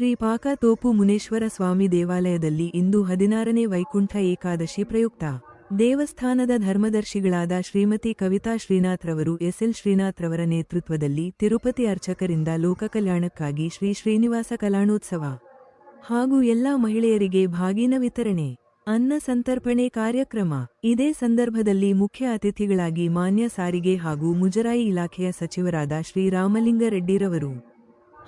ಶ್ರೀ ಪಾಕ ತೋಪು ಮುನೇಶ್ವರ ಸ್ವಾಮಿ ದೇವಾಲಯದಲ್ಲಿ ಇಂದು 16ನೇ ವೈಕುಂಠ ಏಕಾದಶಿ ಪ್ರಯುಕ್ತ ದೇವಸ್ಥಾನದ ಧರ್ಮದರ್ಶಿಗಳಾದ ಶ್ರೀಮತಿ ಕವಿತಾ ಶ್ರೀನಾಥ್ ರವರು ಎಸ್ಎಲ್ ಶ್ರೀನಾಥ್ ರವರ ನೇತೃತ್ವದಲ್ಲಿ ತಿರುಪತಿ ಅರ್ಚಕರಿಂದ ಲೋಕಕಲ್ಯಾಣಕ್ಕಾಗಿ ಶ್ರೀ ಶ್ರೀನಿವಾಸ ಕಲ್ಯಾಣೋತ್ಸವ ಹಾಗೂ ಎಲ್ಲಾ ಮಹಿಳೆಯರಿಗೆ ಭಾಗೀನ ವಿತರಣೆ ಅನ್ನ ಸಂತರ್ಪಣೆ ಕಾರ್ಯಕ್ರಮ. ಇದೇ ಸಂದರ್ಭದಲ್ಲಿ ಮುಖ್ಯ ಅತಿಥಿಗಳಾಗಿ ಮಾನ್ಯ ಸಾರಿಗೆ ಹಾಗೂ ಮುಜರಾಯಿ ಇಲಾಖೆಯ ಸಚಿವರಾದ ಶ್ರೀ ರಾಮಲಿಂಗಾರೆಡ್ಡಿರವರು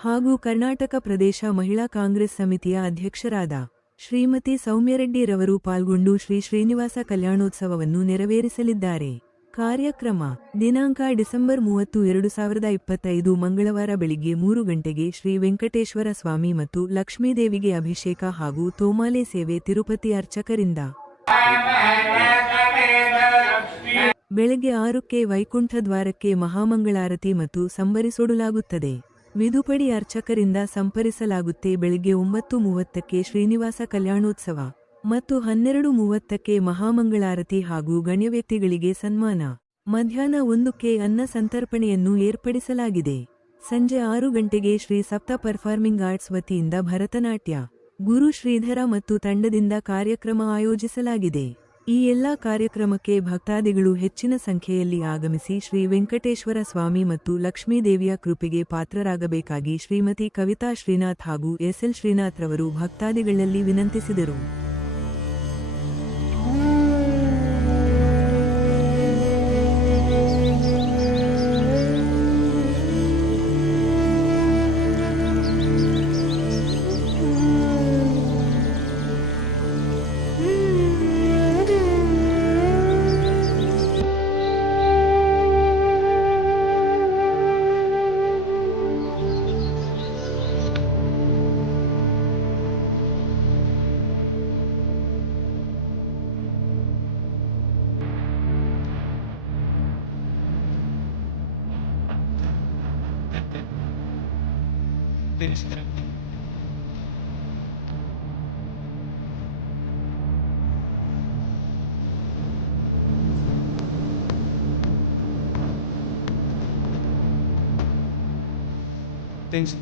ಹಾಗೂ ಕರ್ನಾಟಕ ಪ್ರದೇಶ ಮಹಿಳಾ ಕಾಂಗ್ರೆಸ್ ಸಮಿತಿಯ ಅಧ್ಯಕ್ಷರಾದ ಶ್ರೀಮತಿ ಸೌಮ್ಯರೆಡ್ಡಿರವರು ಪಾಲ್ಗೊಂಡು ಶ್ರೀ ಶ್ರೀನಿವಾಸ ಕಲ್ಯಾಣೋತ್ಸವವನ್ನು ನೆರವೇರಿಸಲಿದ್ದಾರೆ. ಕಾರ್ಯಕ್ರಮ ದಿನಾಂಕ ಡಿಸೆಂಬರ್ 30, 2025 ಮಂಗಳವಾರ ಬೆಳಿಗ್ಗೆ 3 ಗಂಟೆಗೆ ಶ್ರೀ ವೆಂಕಟೇಶ್ವರ ಸ್ವಾಮಿ ಮತ್ತು ಲಕ್ಷ್ಮೀದೇವಿಗೆ ಅಭಿಷೇಕ ಹಾಗೂ ತೋಮಾಲೆ ಸೇವೆ ತಿರುಪತಿ ಅರ್ಚಕರಿಂದ. ಬೆಳಗ್ಗೆ 6ಕ್ಕೆ ವೈಕುಂಠ ದ್ವಾರಕ್ಕೆ ಮಹಾಮಂಗಳಾರತಿ ಮತ್ತು ಸಂಭರಿಸೊಡಲಾಗುತ್ತದೆ. ವಿದುಪಡಿ ಅರ್ಚಕರಿಂದ ಸಂಪರಿಸಲಾಗುತ್ತೆ. ಬೆಳಗ್ಗೆ 9:30ಕ್ಕೆ ಶ್ರೀನಿವಾಸ ಕಲ್ಯಾಣೋತ್ಸವ ಮತ್ತು 12:30ಕ್ಕೆ ಮಹಾಮಂಗಳಾರತಿ ಹಾಗೂ ಗಣ್ಯವ್ಯಕ್ತಿಗಳಿಗೆ ಸನ್ಮಾನ. ಮಧ್ಯಾಹ್ನ 1ಕ್ಕೆ ಅನ್ನ ಸಂತರ್ಪಣೆಯನ್ನು ಏರ್ಪಡಿಸಲಾಗಿದೆ. ಸಂಜೆ 6 ಗಂಟೆಗೆ ಶ್ರೀ ಸಪ್ತ ಪರ್ಫಾರ್ಮಿಂಗ್ ಆರ್ಟ್ಸ್ ವತಿಯಿಂದ ಭರತನಾಟ್ಯ ಗುರು ಶ್ರೀಧರ ಮತ್ತು ತಂಡದಿಂದ ಕಾರ್ಯಕ್ರಮ ಆಯೋಜಿಸಲಾಗಿದೆ. ಈ ಎಲ್ಲಾ ಕಾರ್ಯಕ್ರಮಕ್ಕೆ ಭಕ್ತಾದಿಗಳು ಹೆಚ್ಚಿನ ಸಂಖ್ಯೆಯಲ್ಲಿ ಆಗಮಿಸಿ ಶ್ರೀ ವೆಂಕಟೇಶ್ವರ ಸ್ವಾಮಿ ಮತ್ತು ಲಕ್ಷ್ಮೀದೇವಿಯ ಕೃಪೆಗೆ ಪಾತ್ರರಾಗಬೇಕಾಗಿ ಶ್ರೀಮತಿ ಕವಿತಾ ಶ್ರೀನಾಥ್ ಹಾಗೂ ಎಸ್ಎಲ್ ಶ್ರೀನಾಥ್ ರವರು ಭಕ್ತಾದಿಗಳಲ್ಲಿ ವಿನಂತಿಸಿದರು. Thanks.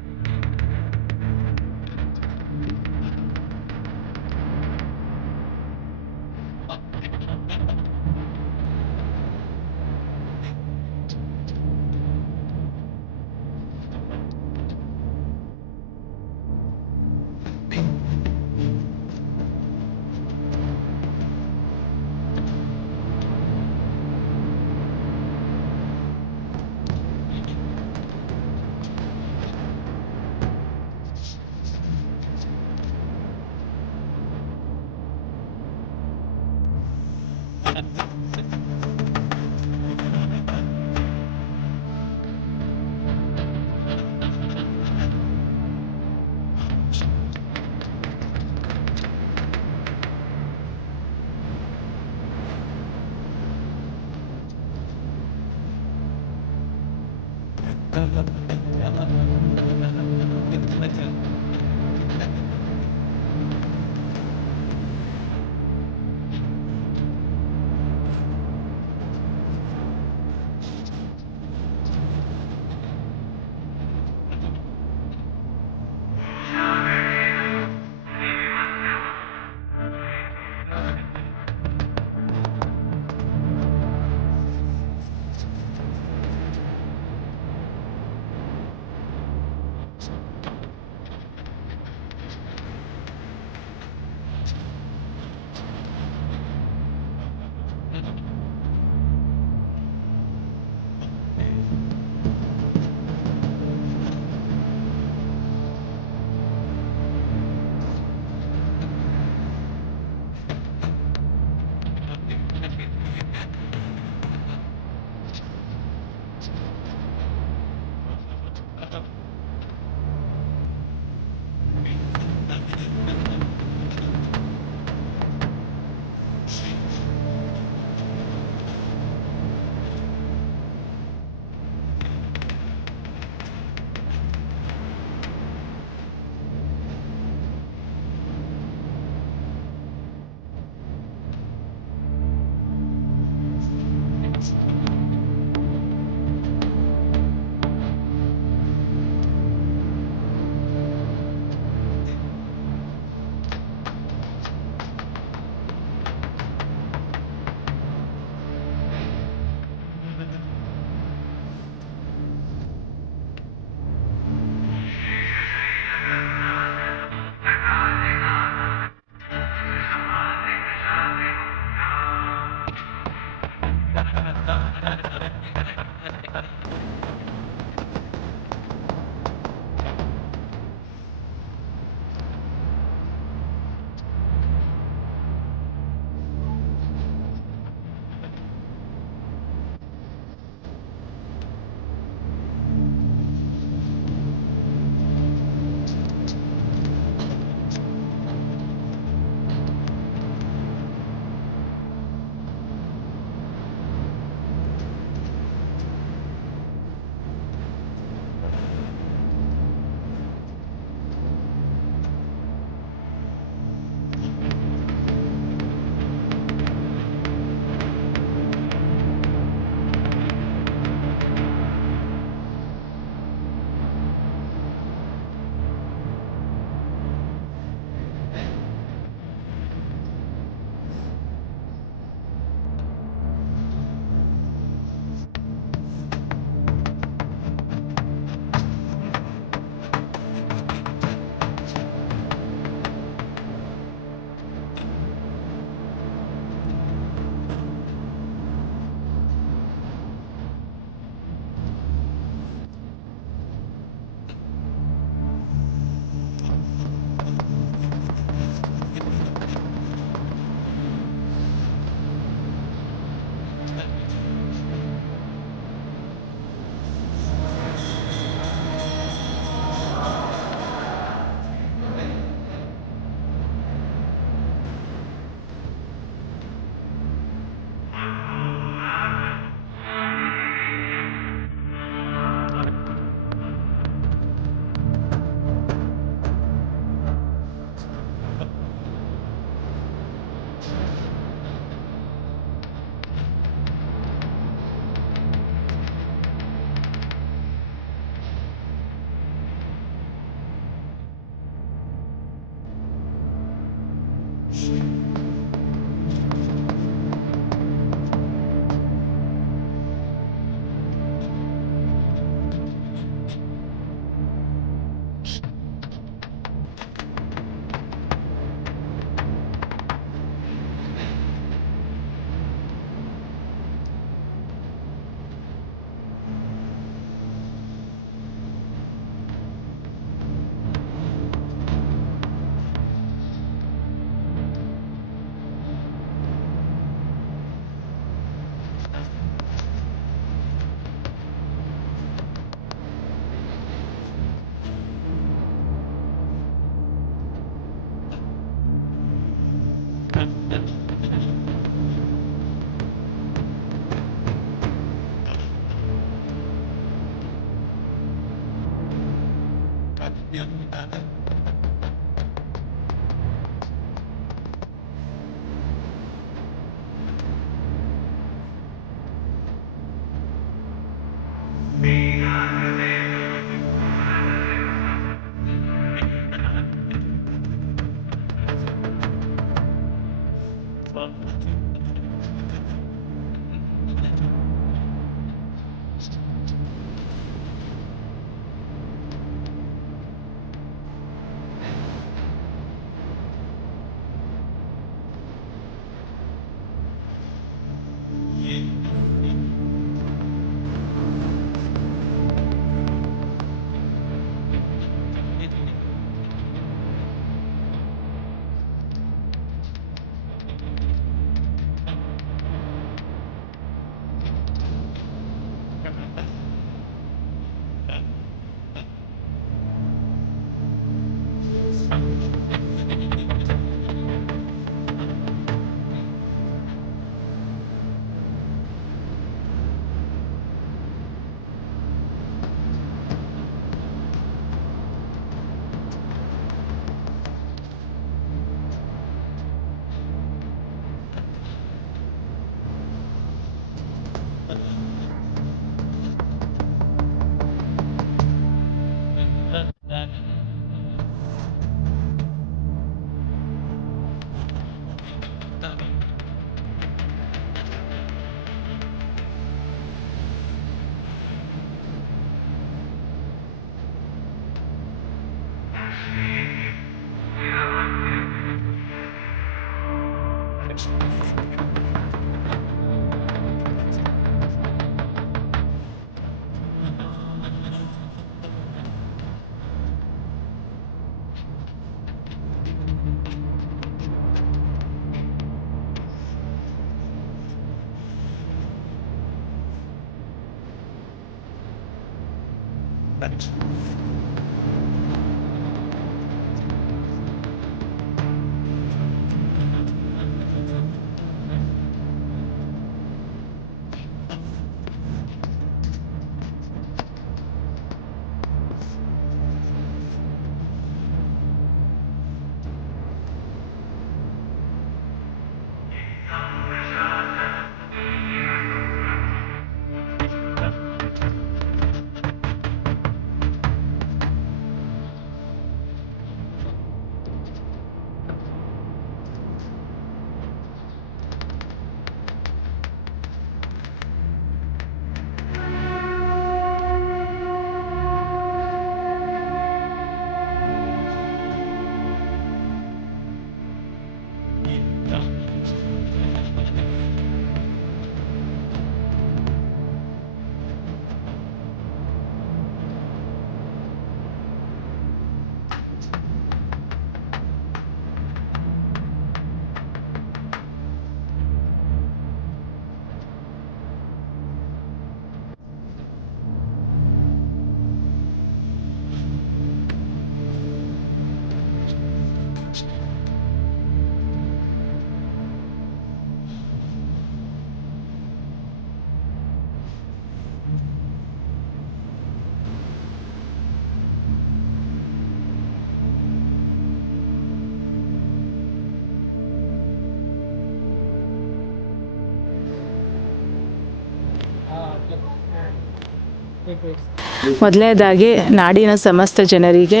ಮೊದಲನೇದಾಗಿ ನಾಡಿನ ಸಮಸ್ತ ಜನರಿಗೆ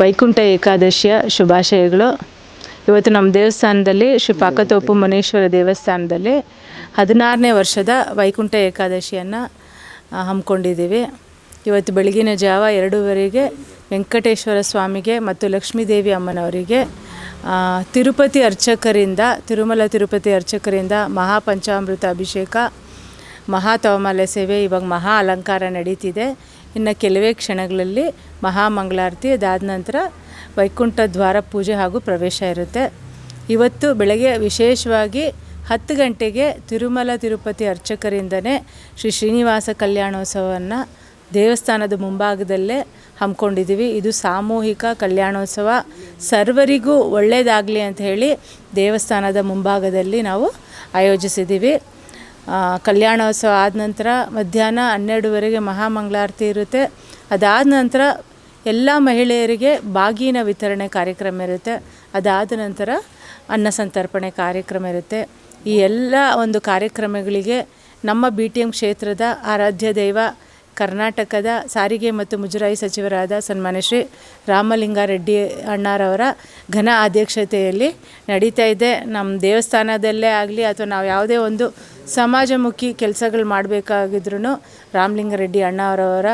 ವೈಕುಂಠ ಏಕಾದಶಿಯ ಶುಭಾಶಯಗಳು. ಇವತ್ತು ನಮ್ಮ ದೇವಸ್ಥಾನದಲ್ಲಿ ಶ್ರೀ ಪಾಕತೋಪು ಮುನೇಶ್ವರ ದೇವಸ್ಥಾನದಲ್ಲಿ 16ನೇ ವರ್ಷದ ವೈಕುಂಠ ಏಕಾದಶಿಯನ್ನು ಹಮ್ಮಿಕೊಂಡಿದ್ದೀವಿ. ಇವತ್ತು ಬೆಳಗಿನ ಜಾವ 2:30ಗೆ ವೆಂಕಟೇಶ್ವರ ಸ್ವಾಮಿಗೆ ಮತ್ತು ಲಕ್ಷ್ಮೀದೇವಿ ಅಮ್ಮನವರಿಗೆ ತಿರುಮಲ ತಿರುಪತಿ ಅರ್ಚಕರಿಂದ ಮಹಾಪಂಚಾಮೃತ ಅಭಿಷೇಕ, ಮಹಾ ತವಮಾಲೆ ಸೇವೆ, ಇವಾಗ ಮಹಾ ಅಲಂಕಾರ ನಡೀತಿದೆ. ಇನ್ನು ಕೆಲವೇ ಕ್ಷಣಗಳಲ್ಲಿ ಮಹಾಮಂಗಳಾರತಿ, ಅದಾದ ನಂತರ ವೈಕುಂಠ ದ್ವಾರ ಪೂಜೆ ಹಾಗೂ ಪ್ರವೇಶ ಇರುತ್ತೆ. ಇವತ್ತು ಬೆಳಗ್ಗೆ ವಿಶೇಷವಾಗಿ 10 ಗಂಟೆಗೆ ತಿರುಮಲ ತಿರುಪತಿ ಅರ್ಚಕರಿಂದನೇ ಶ್ರೀ ಶ್ರೀನಿವಾಸ ಕಲ್ಯಾಣೋತ್ಸವವನ್ನು ದೇವಸ್ಥಾನದ ಮುಂಭಾಗದಲ್ಲೇ ಹಮ್ಮಿಕೊಂಡಿದ್ದೀವಿ. ಇದು ಸಾಮೂಹಿಕ ಕಲ್ಯಾಣೋತ್ಸವ, ಸರ್ವರಿಗೂ ಒಳ್ಳೆಯದಾಗಲಿ ಅಂತ ಹೇಳಿ ದೇವಸ್ಥಾನದ ಮುಂಭಾಗದಲ್ಲಿ ನಾವು ಆಯೋಜಿಸಿದ್ದೀವಿ. ಕಲ್ಯಾಣೋತ್ಸವ ಆದ ನಂತರ ಮಧ್ಯಾಹ್ನ 12:30 ಮಹಾಮಂಗಳಾರತಿ ಇರುತ್ತೆ. ಅದಾದ ನಂತರ ಎಲ್ಲ ಮಹಿಳೆಯರಿಗೆ ಬಾಗಿನ ವಿತರಣೆ ಕಾರ್ಯಕ್ರಮ ಇರುತ್ತೆ. ಅದಾದ ನಂತರ ಅನ್ನ ಸಂತರ್ಪಣೆ ಕಾರ್ಯಕ್ರಮ ಇರುತ್ತೆ. ಈ ಎಲ್ಲ ಒಂದು ಕಾರ್ಯಕ್ರಮಗಳಿಗೆ ನಮ್ಮ BTM ಕ್ಷೇತ್ರದ ಆರಾಧ್ಯ ದೈವ, ಕರ್ನಾಟಕದ ಸಾರಿಗೆ ಮತ್ತು ಮುಜರಾಯಿ ಸಚಿವರಾದ ಸನ್ಮಾನ್ಯ ಶ್ರೀ ರಾಮಲಿಂಗಾರೆಡ್ಡಿ ಅಣ್ಣಾರವರ ಘನ ಅಧ್ಯಕ್ಷತೆಯಲ್ಲಿ ನಡೀತಾ ಇದೆ. ನಮ್ಮ ದೇವಸ್ಥಾನದಲ್ಲೇ ಆಗಲಿ ಅಥವಾ ನಾವು ಯಾವುದೇ ಒಂದು ಸಮಾಜಮುಖಿ ಕೆಲಸಗಳು ಮಾಡಬೇಕಾಗಿದ್ರೂ ರಾಮಲಿಂಗಾರೆಡ್ಡಿ ಅಣ್ಣಾರವರ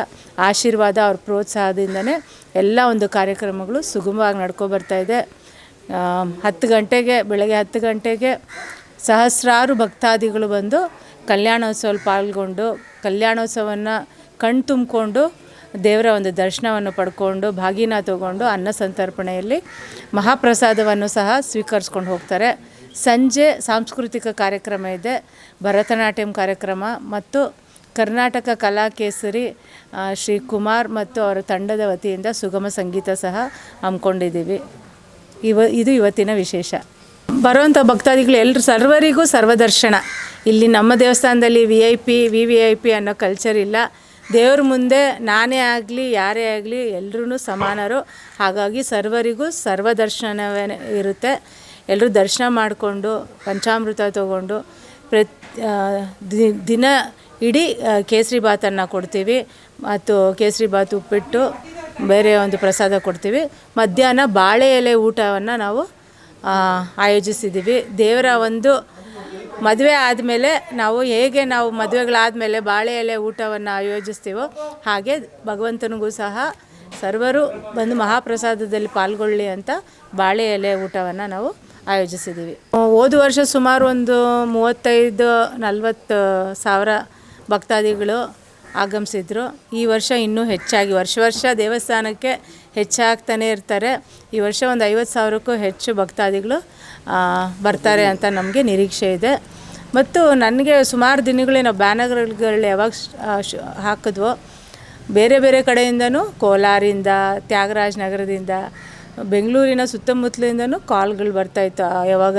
ಆಶೀರ್ವಾದ, ಅವ್ರ ಪ್ರೋತ್ಸಾಹದಿಂದನೇ ಎಲ್ಲ ಒಂದು ಕಾರ್ಯಕ್ರಮಗಳು ಸುಗಮವಾಗಿ ನಡ್ಕೊಬರ್ತಾಯಿದೆ. 10 ಗಂಟೆಗೆ, ಬೆಳಗ್ಗೆ 10 ಗಂಟೆಗೆ ಸಹಸ್ರಾರು ಭಕ್ತಾದಿಗಳು ಬಂದು ಕಲ್ಯಾಣೋತ್ಸವದಲ್ಲಿ ಪಾಲ್ಗೊಂಡು ಕಲ್ಯಾಣೋತ್ಸವವನ್ನು ಕಣ್ ತುಂಬಿಕೊಂಡು ದೇವರ ಒಂದು ದರ್ಶನವನ್ನು ಪಡ್ಕೊಂಡು ಬಾಗಿನ ತಗೊಂಡು ಅನ್ನ ಸಂತರ್ಪಣೆಯಲ್ಲಿ ಮಹಾಪ್ರಸಾದವನ್ನು ಸಹ ಸ್ವೀಕರಿಸ್ಕೊಂಡು ಹೋಗ್ತಾರೆ. ಸಂಜೆ ಸಾಂಸ್ಕೃತಿಕ ಕಾರ್ಯಕ್ರಮ ಇದೆ, ಭರತನಾಟ್ಯಂ ಕಾರ್ಯಕ್ರಮ ಮತ್ತು ಕರ್ನಾಟಕ ಕಲಾ ಕೇಸರಿ ಶ್ರೀ ಕುಮಾರ್ ಮತ್ತು ಅವರ ತಂಡದ ವತಿಯಿಂದ ಸುಗಮ ಸಂಗೀತ ಸಹ ಹಮ್ಮಿಕೊಂಡಿದ್ದೀವಿ. ಇದು ಇವತ್ತಿನ ವಿಶೇಷ. ಬರುವಂಥ ಭಕ್ತಾದಿಗಳು ಎಲ್ಲರೂ ಸರ್ವರಿಗೂ ಸರ್ವದರ್ಶನ. ಇಲ್ಲಿ ನಮ್ಮ ದೇವಸ್ಥಾನದಲ್ಲಿ VVIP ಅನ್ನೋ ಕಲ್ಚರ್ ಇಲ್ಲ. ದೇವ್ರ ಮುಂದೆ ನಾನೇ ಆಗಲಿ ಯಾರೇ ಆಗಲಿ ಎಲ್ಲರೂ ಸಮಾನರು. ಹಾಗಾಗಿ ಸರ್ವರಿಗೂ ಸರ್ವದರ್ಶನವೇ ಇರುತ್ತೆ. ಎಲ್ಲರೂ ದರ್ಶನ ಮಾಡಿಕೊಂಡು ಪಂಚಾಮೃತ ತಗೊಂಡು ದಿನ ಇಡೀ ಕೇಸರಿ ಬಾತನ್ನು ಕೊಡ್ತೀವಿ ಮತ್ತು ಕೇಸರಿ ಬಾತ್ ಉಪ್ಪಿಟ್ಟು ಬೇರೆ ಒಂದು ಪ್ರಸಾದ ಕೊಡ್ತೀವಿ. ಮಧ್ಯಾಹ್ನ ಬಾಳೆ ಎಲೆ ಊಟವನ್ನು ನಾವು ಆಯೋಜಿಸಿದ್ದೀವಿ. ದೇವರ ಒಂದು ಮದುವೆ ಆದಮೇಲೆ ನಾವು ಹೇಗೆ ನಾವು ಮದುವೆಗಳಾದಮೇಲೆ ಬಾಳೆ ಎಲೆ ಊಟವನ್ನು ಆಯೋಜಿಸ್ತೀವೋ ಹಾಗೆ ಭಗವಂತನಿಗೂ ಸಹ ಸರ್ವರು ಬಂದು ಮಹಾಪ್ರಸಾದದಲ್ಲಿ ಪಾಲ್ಗೊಳ್ಳಿ ಅಂತ ಬಾಳೆ ಎಲೆ ಊಟವನ್ನು ನಾವು ಆಯೋಜಿಸಿದ್ದೀವಿ. ಹೋದ ವರ್ಷ ಸುಮಾರು ಒಂದು 35-40 ಸಾವಿರ ಭಕ್ತಾದಿಗಳು ಆಗಮಿಸಿದ್ರು. ಈ ವರ್ಷ ಇನ್ನೂ ಹೆಚ್ಚಾಗಿ ವರ್ಷ ದೇವಸ್ಥಾನಕ್ಕೆ ಹೆಚ್ಚಾಗ್ತಾನೆ ಇರ್ತಾರೆ. ಈ ವರ್ಷ ಒಂದು 50,000ಕ್ಕೂ ಹೆಚ್ಚು ಭಕ್ತಾದಿಗಳು ಬರ್ತಾರೆ ಅಂತ ನಮಗೆ ನಿರೀಕ್ಷೆ ಇದೆ. ಮತ್ತು ನನಗೆ ಸುಮಾರು ದಿನಗಳೇ ನಾವು ಬ್ಯಾನರ್ಗಳು ಯಾವಾಗ ಹಾಕಿದ್ವೋ ಬೇರೆ ಬೇರೆ ಕಡೆಯಿಂದನೂ, ಕೋಲಾರಿಂದ, ತ್ಯಾಗರಾಜ ನಗರದಿಂದ, ಬೆಂಗಳೂರಿನ ಸುತ್ತಮುತ್ತಲಿಂದನೂ ಕಾಲ್ಗಳು ಬರ್ತಾಯಿತ್ತು. ಯಾವಾಗ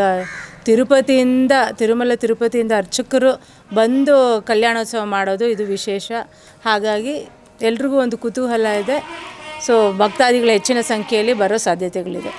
ತಿರುಮಲ ತಿರುಪತಿಯಿಂದ ಅರ್ಚಕರು ಬಂದು ಕಲ್ಯಾಣೋತ್ಸವ ಮಾಡೋದು ಇದು ವಿಶೇಷ. ಹಾಗಾಗಿ ಎಲ್ರಿಗೂ ಒಂದು ಕುತೂಹಲ ಇದೆ. ಸೊ ಭಕ್ತಾದಿಗಳು ಹೆಚ್ಚಿನ ಸಂಖ್ಯೆಯಲ್ಲಿ ಬರೋ ಸಾಧ್ಯತೆಗಳಿದೆ.